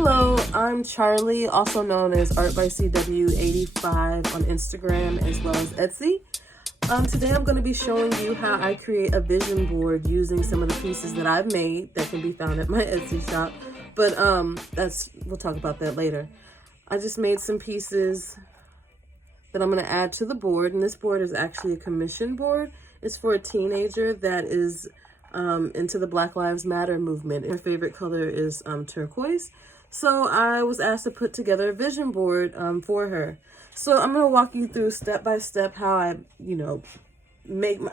Hello, I'm Charlie, also known as Art by CW85 on Instagram as well as Etsy. Today I'm going to be showing you how I create a vision board using some of the pieces that I've made that can be found at my Etsy shop. But we'll talk about that later. I just made some pieces that I'm going to add to the board, and this board is actually a commission board. It's for a teenager that is into the Black Lives Matter movement. Her favorite color is turquoise. So I was asked to put together a vision board for her. So I'm going to walk you through step by step how I,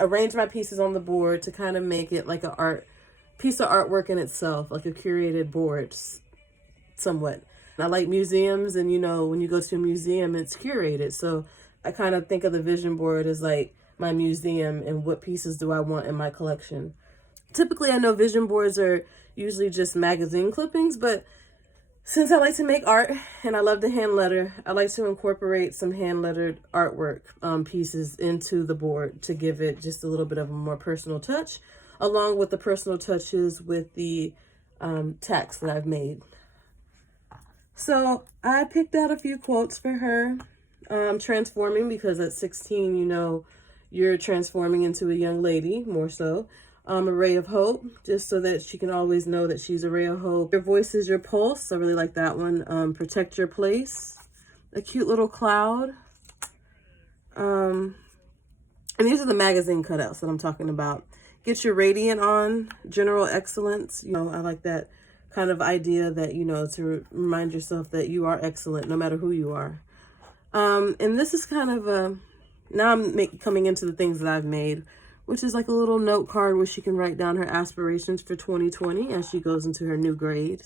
arrange my pieces on the board to kind of make it like a piece of artwork in itself, like a curated board somewhat. I like museums, and when you go to a museum, it's curated. So I kind of think of the vision board as like my museum and what pieces do I want in my collection. Typically, I know vision boards are usually just magazine clippings, but since I like to make art and I love to hand letter, I like to incorporate some hand lettered artwork pieces into the board to give it just a little bit of a more personal touch, along with the personal touches with the tacks that I've made. So I picked out a few quotes for her. Transforming, because at 16, you're transforming into a young lady, more so. A ray of hope, just so that she can always know that she's a ray of hope. Your voice is your pulse. I really like that one. Protect your place. A cute little cloud. And these are the magazine cutouts that I'm talking about. Get your radiant on. General excellence. I like that kind of idea that, to remind yourself that you are excellent no matter who you are. And this is kind of now I'm coming into the things that I've made, which is like a little note card where she can write down her aspirations for 2020 as she goes into her new grade.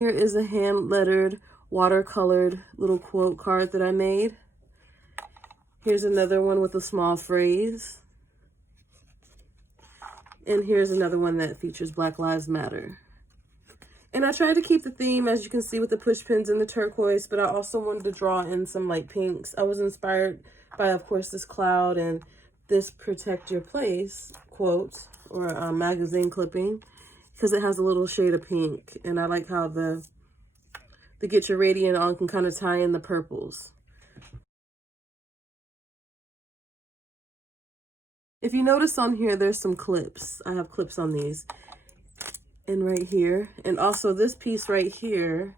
Here is a hand-lettered, watercolored little quote card that I made. Here's another one with a small phrase. And here's another one that features Black Lives Matter. And I tried to keep the theme, as you can see, with the push pins and the turquoise, but I also wanted to draw in some light pinks. I was inspired by, of course, this cloud and this protect your place quote or magazine clipping, because it has a little shade of pink, and I like how the get your radiant on can kind of tie in the purples. If you notice on here, there's some clips. I have clips on these and right here, and also this piece right here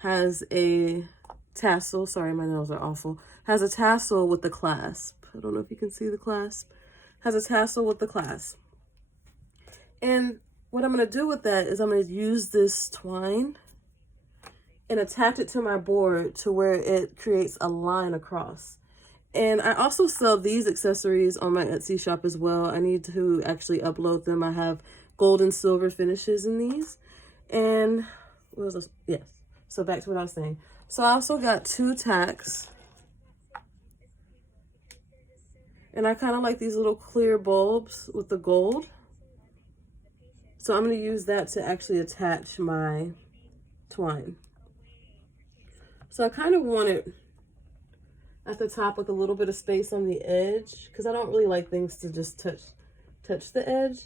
has a tassel. Sorry, my nails are awful. Has a tassel with the clasp. I don't know if you can see the clasp. Has a tassel with the clasp. And what I'm going to do with that is I'm going to use this twine and attach it to my board to where it creates a line across. And I also sell these accessories on my Etsy shop as well. I need to actually upload them. I have gold and silver finishes in these. And what was this? Yes. So back to what I was saying. So I also got 2 tacks. And I kind of like these little clear bulbs with the gold. So I'm going to use that to actually attach my twine. So I kind of want it at the top with a little bit of space on the edge, because I don't really like things to just touch the edge.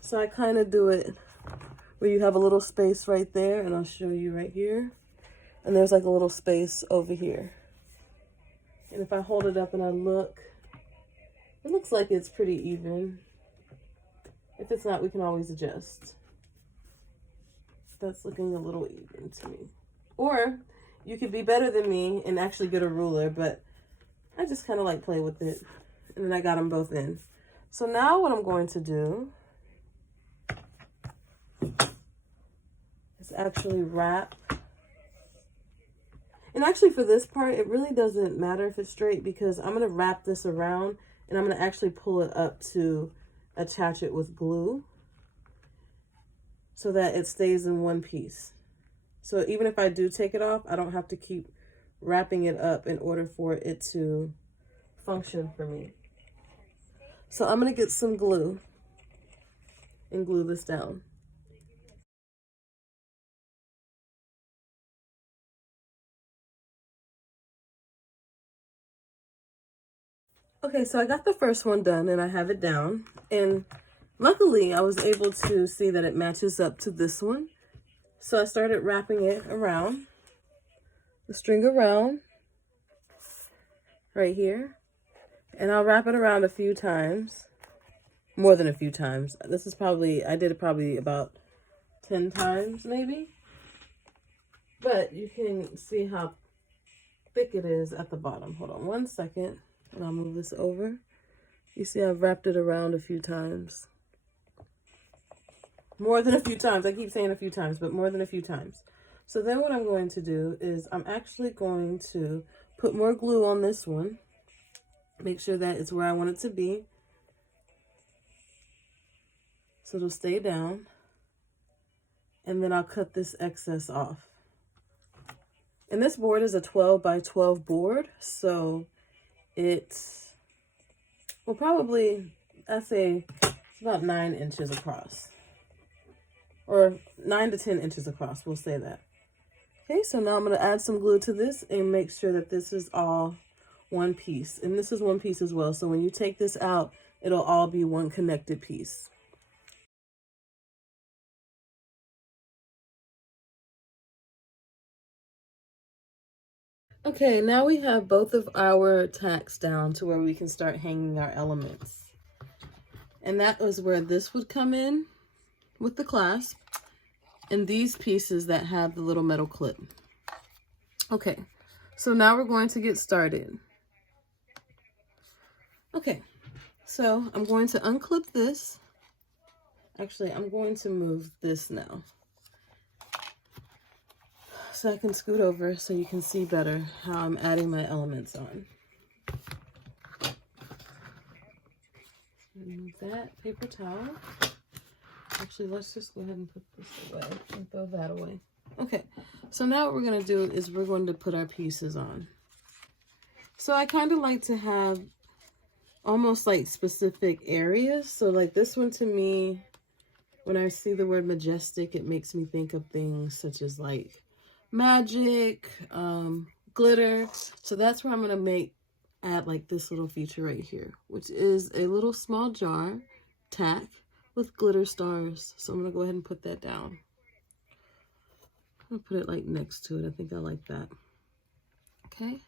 So I kind of do it where you have a little space right there, and I'll show you right here. And there's like a little space over here. And if I hold it up and I look, it looks like it's pretty even. If it's not, we can always adjust. That's looking a little even to me. Or you could be better than me and actually get a ruler, but I just kind of like play with it. And then I got them both in. So now what I'm going to do is actually wrap. And actually for this part, it really doesn't matter if it's straight, because I'm going to wrap this around and I'm going to actually pull it up to attach it with glue so that it stays in one piece. So even if I do take it off, I don't have to keep wrapping it up in order for it to function for me. So I'm going to get some glue and glue this down. Okay, so I got the first one done and I have it down, and luckily I was able to see that it matches up to this one. So I started wrapping it around, the string around right here. And I'll wrap it around a few times, more than a few times. This is probably, I did it probably about 10 times maybe. But you can see how thick it is at the bottom. Hold on one second, and I'll move this over. You see I've wrapped it around a few times. More than a few times. I keep saying a few times, but more than a few times. So then what I'm going to do is I'm actually going to put more glue on this one. Make sure that it's where I want it to be. So it'll stay down. And then I'll cut this excess off. And this board is a 12 by 12 board. So it's, well, probably, I'd say it's about 9 inches across. Or 9 to 10 inches across, we'll say that. Okay, so now I'm going to add some glue to this and make sure that this is all one piece. And this is one piece as well. So when you take this out, it'll all be one connected piece. Okay, now we have both of our tacks down to where we can start hanging our elements. And that was where this would come in with the clasp and these pieces that have the little metal clip. Okay, so now we're going to get started. Okay, so I'm going to unclip this. Actually, I'm going to move this now, so I can scoot over so you can see better how I'm adding my elements on. Move that paper towel. Actually, let's just go ahead and put this away and throw that away. Okay, so now what we're going to do is we're going to put our pieces on. So I kind of like to have almost like specific areas. So like this one to me, when I see the word majestic, it makes me think of things such as like magic, glitter. So that's where I'm going to add like this little feature right here, which is a little small jar tack with glitter stars. So I'm going to go ahead and put that down. I'm going to put it like next to it. I think I like that. Okay.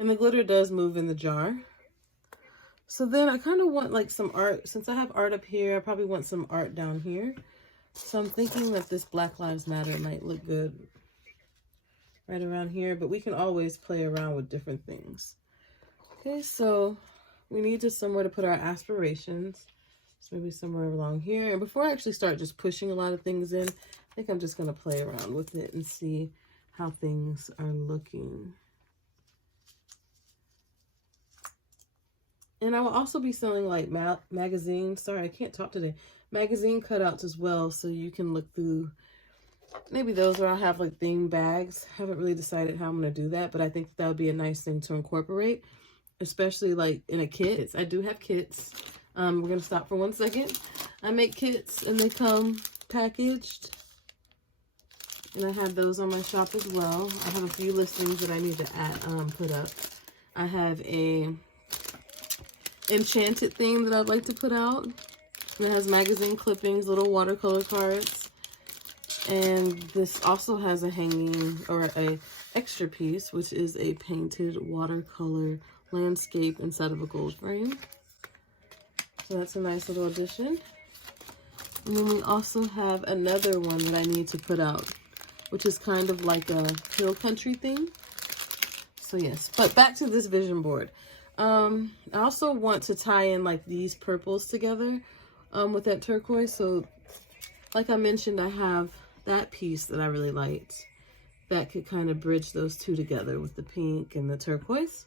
And the glitter does move in the jar. So then I kind of want like some art. Since I have art up here, I probably want some art down here. So I'm thinking that this Black Lives Matter might look good right around here, but we can always play around with different things. Okay, so we need just somewhere to put our aspirations. So maybe somewhere along here. And before I actually start just pushing a lot of things in, I think I'm just going to play around with it and see how things are looking. And I will also be selling like magazines. Sorry, I can't talk today. Magazine cutouts as well, so you can look through maybe those, or I'll have like theme bags. Haven't really decided how I'm going to do that, but I think that would be a nice thing to incorporate, especially like in a kit. I do have kits. We're going to stop for 1 second. I make kits and they come packaged. And I have those on my shop as well. I have a few listings that I need to put up. I have a enchanted theme that I'd like to put out. And it has magazine clippings, little watercolor cards. And this also has a hanging or a extra piece, which is a painted watercolor landscape inside of a gold frame. So that's a nice little addition. And then we also have another one that I need to put out, which is kind of like a hill country thing. So yes, but back to this vision board. I also want to tie in like these purples together with that turquoise. So like I mentioned, I have that piece that I really liked that could kind of bridge those two together with the pink and the turquoise.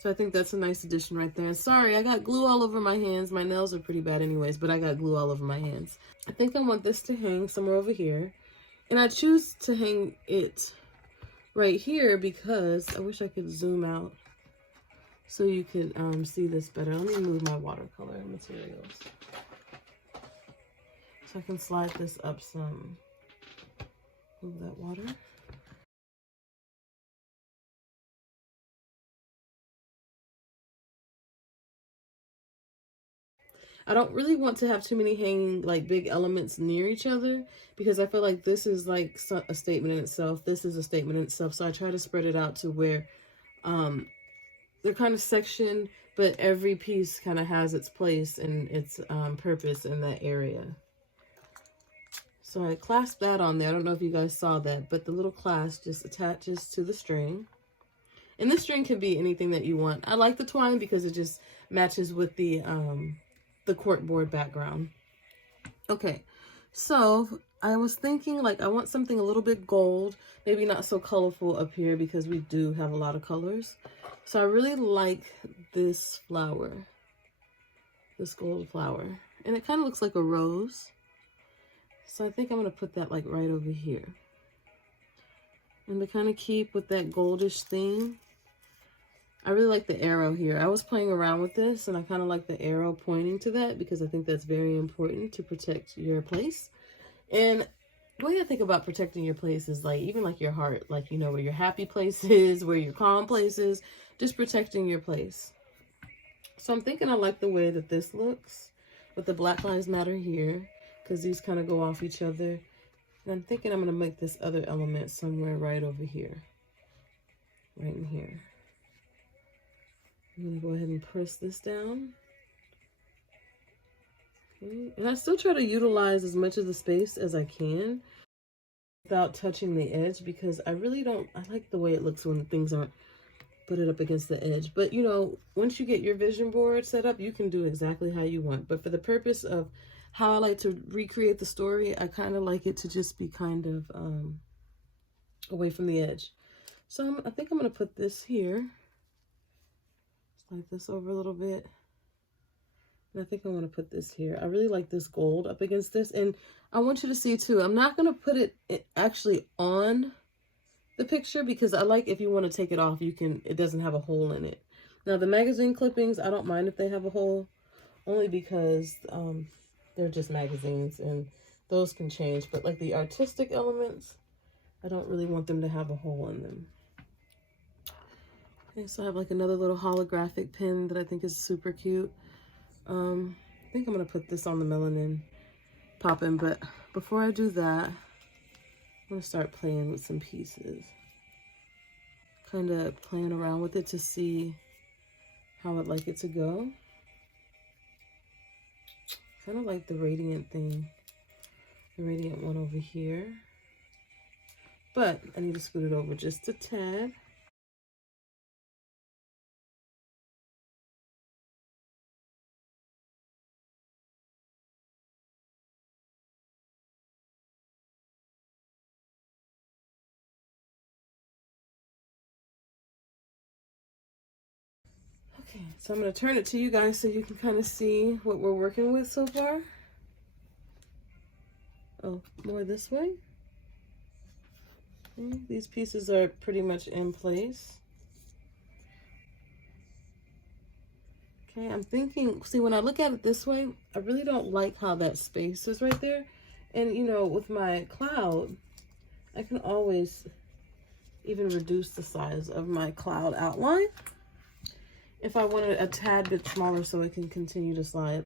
So I think that's a nice addition right there. And sorry, I got glue all over my hands. My nails are pretty bad anyways, but I got glue all over my hands. I think I want this to hang somewhere over here. And I choose to hang it right here because I wish I could zoom out so you could see this better. Let me move my watercolor materials so I can slide this up some. Move that water. I don't really want to have too many hanging like big elements near each other, because I feel like this is like a statement in itself. This is a statement in itself. So I try to spread it out to where they're kind of sectioned, but every piece kind of has its place and its purpose in that area. So I clasped that on there. I don't know if you guys saw that, but the little clasp just attaches to the string. And this string can be anything that you want. I like the twine because it just matches with the corkboard background. Okay, so I was thinking like I want something a little bit gold, maybe not so colorful up here because we do have a lot of colors. So I really like this flower, this gold flower, and it kind of looks like a rose. So I think I'm going to put that like right over here. And to kind of keep with that goldish theme, I really like the arrow here. I was playing around with this and I kind of like the arrow pointing to that because I think that's very important to protect your place. And the way I think about protecting your place is like, even like your heart, like, you know, where your happy place is, where your calm place is, just protecting your place. So I'm thinking I like the way that this looks with the Black Lives Matter here, because these kind of go off each other. And I'm thinking I'm going to make this other element somewhere right over here. Right in here. I'm going to go ahead and press this down. Okay. And I still try to utilize as much of the space as I can without touching the edge, because I really don't, I like the way it looks when things aren't put it up against the edge. But you know, once you get your vision board set up, you can do exactly how you want. But for the purpose of how I like to recreate the story, I kind of like it to just be kind of away from the edge. So I think I'm going to put this here. Slide this over a little bit. And I think I want to put this here. I really like this gold up against this. And I want you to see too, I'm not going to put it actually on the picture, because I like, if you want to take it off, you can, it doesn't have a hole in it. Now the magazine clippings, I don't mind if they have a hole, only because they're just magazines and those can change. But like the artistic elements, I don't really want them to have a hole in them. Okay, so I have like another little holographic pin that I think is super cute. I think I'm going to put this on the melanin poppin', but before I do that, I'm going to start playing with some pieces. Kind of playing around with it to see how I'd like it to go. Kind of like the radiant thing, the radiant one over here. But I need to scoot it over just a tad. Okay, so I'm going to turn it to you guys so you can kind of see what we're working with so far. Oh, more this way. Okay, these pieces are pretty much in place. Okay, I'm thinking, see, when I look at it this way, I really don't like how that space is right there. And, you know, with my cloud, I can always even reduce the size of my cloud outline if I want it a tad bit smaller so it can continue to slide.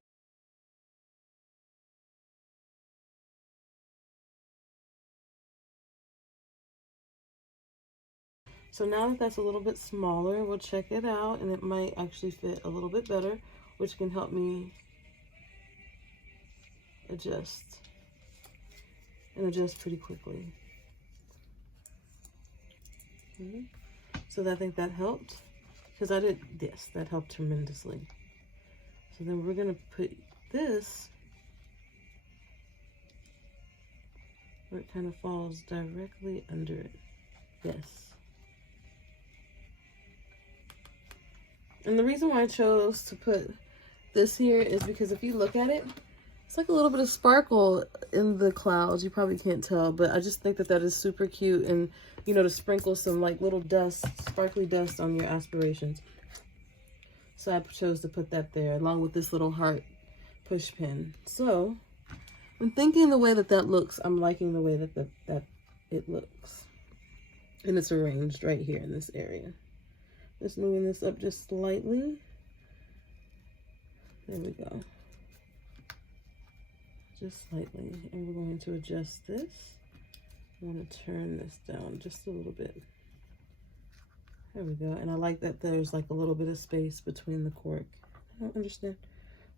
So now that that's a little bit smaller, we'll check it out, and it might actually fit a little bit better, which can help me adjust and adjust pretty quickly. Okay. So I think that helped, because I did this, that helped tremendously. So then we're gonna put this where it kind of falls directly under it. Yes. And the reason why I chose to put this here is because if you look at it, it's like a little bit of sparkle in the clouds. You probably can't tell, but I just think that that is super cute. And, you know, to sprinkle some like little dust, sparkly dust on your aspirations. So I chose to put that there along with this little heart push pin. So I'm thinking the way that that looks, I'm liking the way that that it looks. And it's arranged right here in this area. Just moving this up just slightly. There we go. just slightly. And we're going to adjust this. I want to turn this down just a little bit. There we go. And I like that there's like a little bit of space between the cork. I don't understand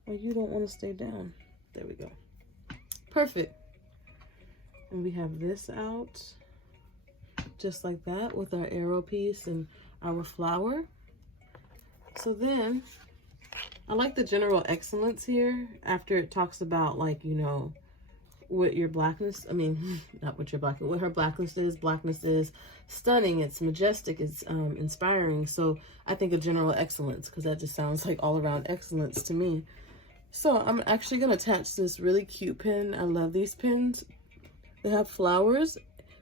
why you don't want to stay down. There we go. Perfect. And we have this out just like that with our arrow piece and our flower. So then I like the general excellence here after it talks about, like, you know, what your blackness, I mean, not what your blackness, what her blackness is stunning, it's majestic, it's inspiring. So I think of general excellence because that just sounds like all around excellence to me. So I'm actually going to attach this really cute pin. I love these pins. They have flowers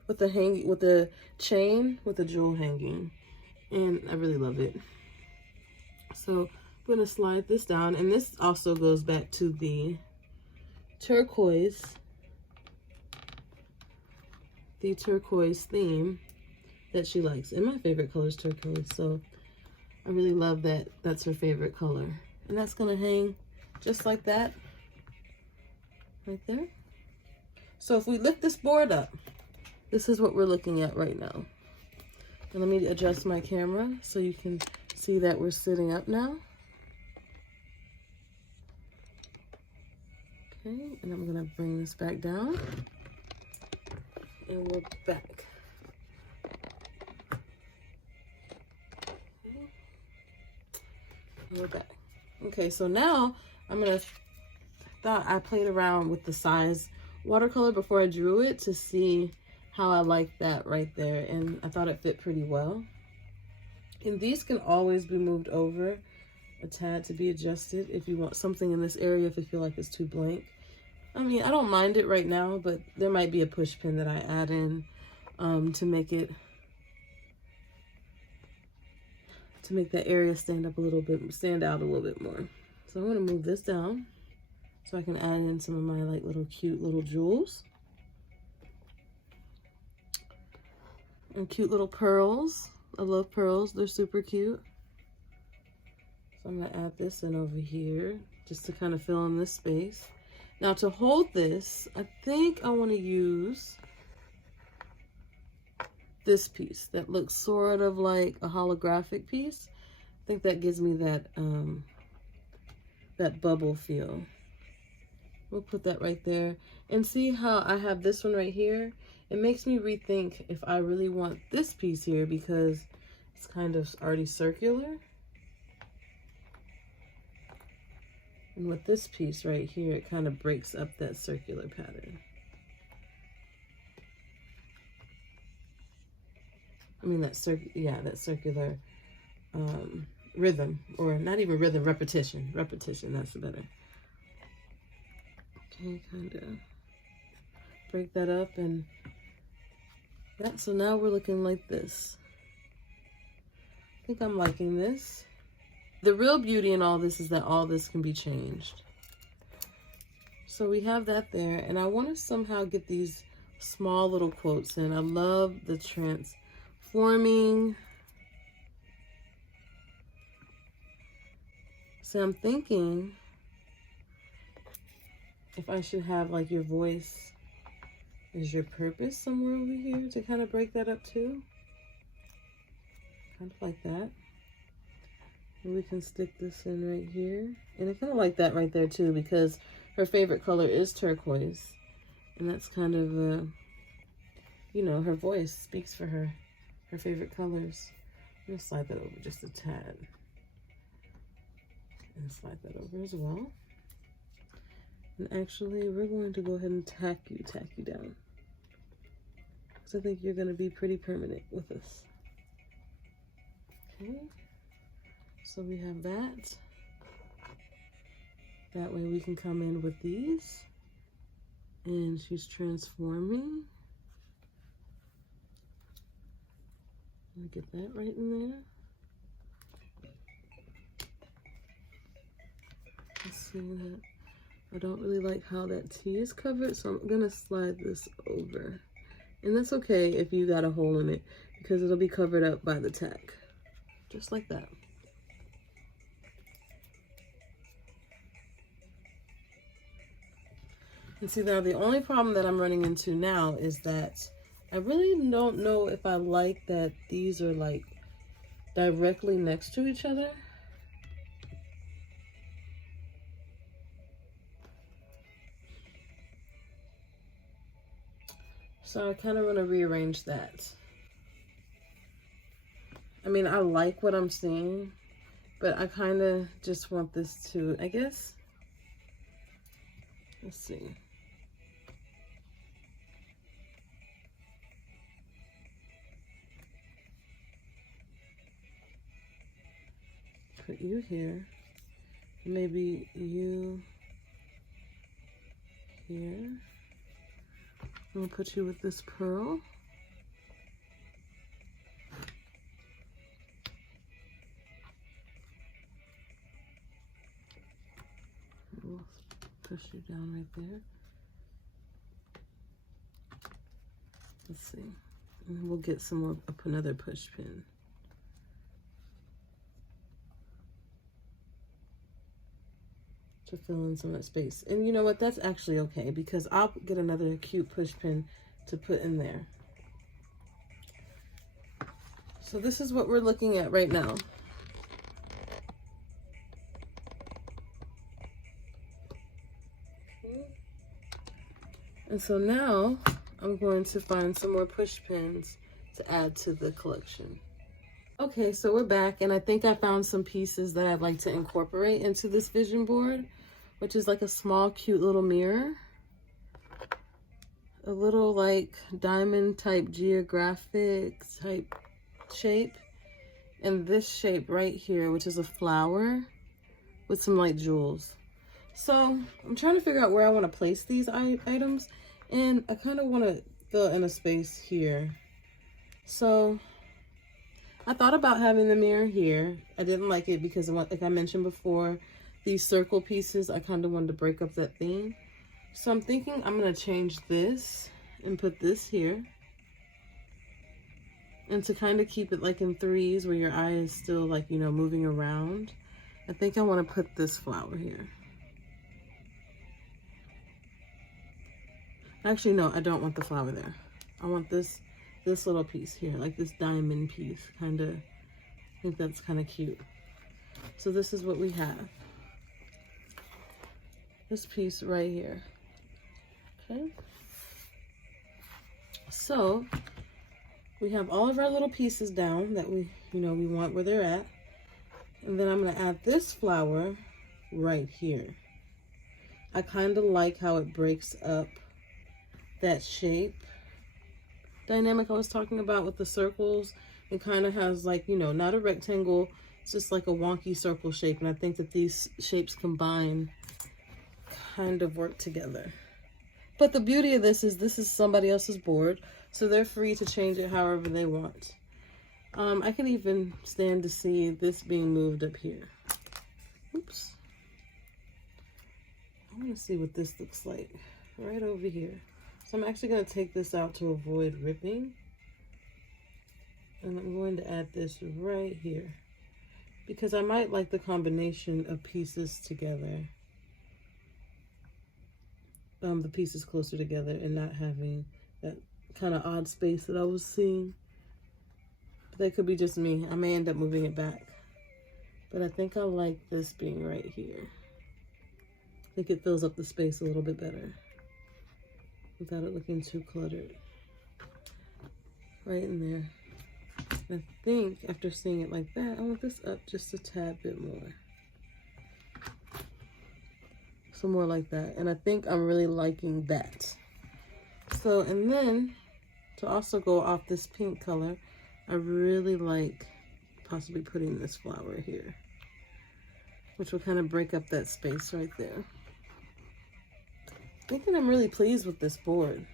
with the chain with the jewel hanging, and I really love it. So I'm going to slide this down, and this also goes back to the turquoise theme that she likes, and my favorite color is turquoise, so I really love that that's her favorite color. And that's going to hang just like that right there. So if we lift this board up, this is what we're looking at right now. And let me adjust my camera so you can see that we're sitting up now. Okay, and I'm going to bring this back down. And we're back. Okay. And we're back. Okay, so now I played around with the size watercolor before I drew it to see how I like that right there, and I thought it fit pretty well. And these can always be moved over a tad to be adjusted if you want something in this area, if you feel like it's too blank. I mean, I don't mind it right now, but there might be a push pin that I add in to make that area stand out a little bit more. So I'm going to move this down so I can add in some of my like cute little jewels and cute little pearls. I love pearls, they're super cute. So I'm going to add this in over here just to kind of fill in this space. Now to hold this, I think I want to use this piece that looks sort of like a holographic piece. I think that gives me that that bubble feel. We'll put that right there. And see how I have this one right here? It makes me rethink if I really want this piece here because it's kind of already circular. And with this piece right here, it kind of breaks up that circular pattern. I mean, that circular rhythm, or not even rhythm, repetition. Repetition, that's better. Okay, kind of break that up, and that. So now we're looking like this. I think I'm liking this. The real beauty in all this is that all this can be changed. So we have that there, and I want to somehow get these small little quotes in. I love the transforming. So I'm thinking if I should have like your voice is your purpose somewhere over here to kind of break that up too. Kind of like that. And we can stick this in right here. And I kind of like that right there too because her favorite color is turquoise. And that's kind of, you know, her voice speaks for her. Her favorite colors. I'm going to slide that over just a tad. And slide that over as well. And actually, we're going to go ahead and tack you down. Because I think you're going to be pretty permanent with this. Okay. So we have that. That way we can come in with these. And she's transforming. I'll get that right in there. Let's see that. I don't really like how that T is covered, so I'm gonna slide this over. And that's okay if you got a hole in it, because it'll be covered up by the tack. Just like that. And see, now the only problem that I'm running into now is that I really don't know if I like that these are like directly next to each other. So I kind of want to rearrange that. I mean, I like what I'm seeing, but I kind of just want this to, I guess, let's see. Put you here, maybe you here. I'm gonna put you with this pearl. We'll push you down right there. Let's see. And we'll get some more up another push pin. To fill in some of that space. And you know what? That's actually okay because I'll get another cute push pin to put in there. So this is what we're looking at right now. And so now I'm going to find some more push pins to add to the collection. Okay, so we're back, and I think I found some pieces that I'd like to incorporate into this vision board, which is like a small, cute little mirror, a little like diamond type geographic type shape, and this shape right here, which is a flower with some light jewels. So I'm trying to figure out where I want to place these items, and I kind of want to fill in a space here. So I thought about having the mirror here. I didn't like it because, like I mentioned before, these circle pieces, I kind of wanted to break up that theme. So I'm thinking I'm going to change this and put this here. And to kind of keep it like in threes where your eye is still like, you know, moving around, I think I want to put this flower here. Actually, no, I don't want the flower there. I want this little piece here, like this diamond piece, kind of. I think that's kind of cute. So this is what we have. This piece right here. Okay. So we have all of our little pieces down that we want where they're at. And then I'm going to add this flower right here. I kind of like how it breaks up that shape dynamic I was talking about with the circles. It kind of has like, you know, not a rectangle, it's just like a wonky circle shape. And I think that these shapes combined kind of work together. But the beauty of this is somebody else's board, so they're free to change it however they want. I can even stand to see this being moved up here. Oops. I want to see what this looks like right over here. So I'm actually going to take this out to avoid ripping. And I'm going to add this right here, because I might like the combination of pieces together. The pieces closer together and not having that kind of odd space that I was seeing. But that could be just me. I may end up moving it back. But I think I like this being right here. I think it fills up the space a little bit better without it looking too cluttered. Right in there. I think after seeing it like that, I want this up just a tad bit more. So more like that. And I think I'm really liking that. So, and then to also go off this pink color, I really like possibly putting this flower here, which will kind of break up that space right there. I think I'm really pleased with this board.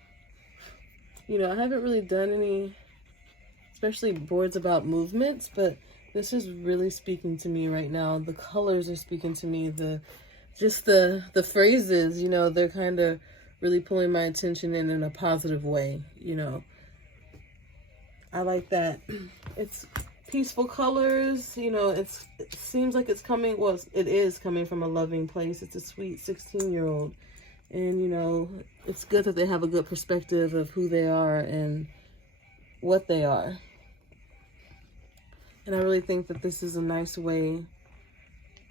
You know, I haven't really done any, especially boards about movements, but this is really speaking to me right now. The colors are speaking to me. The phrases, you know, they're kind of really pulling my attention in a positive way, you know. I like that. It's peaceful colors, you know, it seems like it's coming, well, it is coming from a loving place. It's a sweet 16-year-old, And, you know, it's good that they have a good perspective of who they are and what they are. And I really think that this is a nice way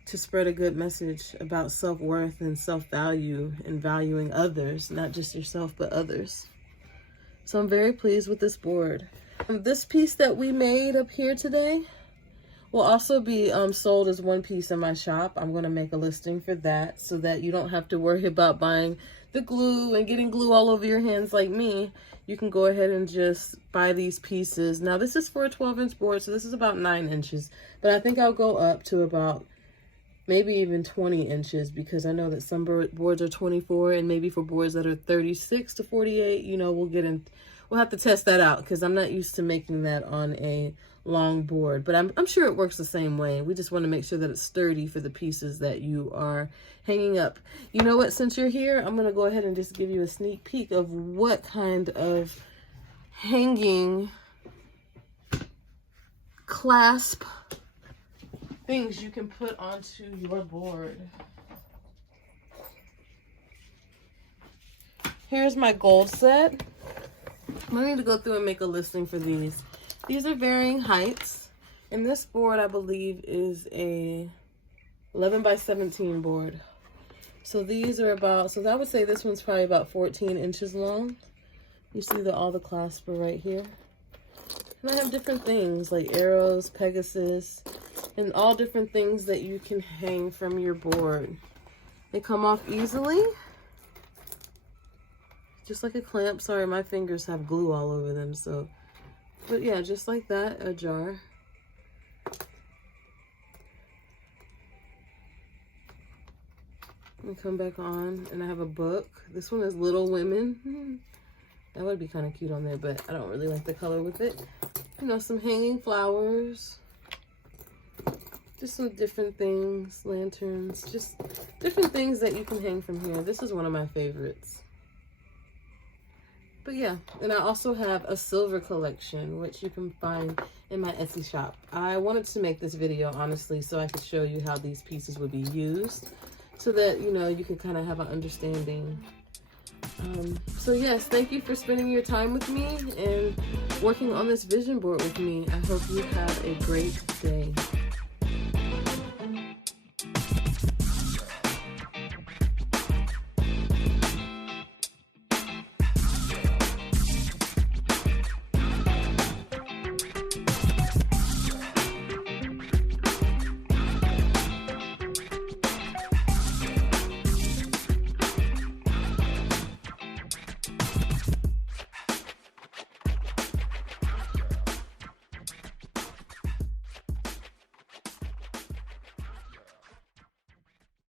to spread a good message about self-worth and self-value and valuing others, not just yourself, but others. So I'm very pleased with this board. This piece that we made up here today will also be sold as one piece in my shop. I'm going to make a listing for that so that you don't have to worry about buying the glue and getting glue all over your hands like me. You can go ahead and just buy these pieces. Now this is for a 12-inch board, so this is about 9 inches. But I think I'll go up to about maybe even 20 inches because I know that some boards are 24, and maybe for boards that are 36 to 48, you know, we'll have to test that out because I'm not used to making that on a long board, but I'm sure it works the same way. We just want to make sure that it's sturdy for the pieces that you are hanging up. You know what, since you're here, I'm going to go ahead and just give you a sneak peek of what kind of hanging clasp things you can put onto your board. Here's my gold set. I need to go through and make a listing for these. These are varying heights, and this board I believe is a 11 by 17 board. So these are about, so I would say this one's probably about 14 inches long. You see all the clasps are right here. And I have different things like arrows, Pegasus, and all different things that you can hang from your board. They come off easily, just like a clamp. Sorry, my fingers have glue all over them, so. But yeah, just like that, a jar. And come back on, and I have a book. This one is Little Women. That would be kind of cute on there, but I don't really like the color with it. You know, some hanging flowers. Just some different things, lanterns, just different things that you can hang from here. This is one of my favorites. But yeah, and I also have a silver collection, which you can find in my Etsy shop. I wanted to make this video, honestly, so I could show you how these pieces would be used so that, you know, you can kind of have an understanding. So yes, thank you for spending your time with me and working on this vision board with me. I hope you have a great day.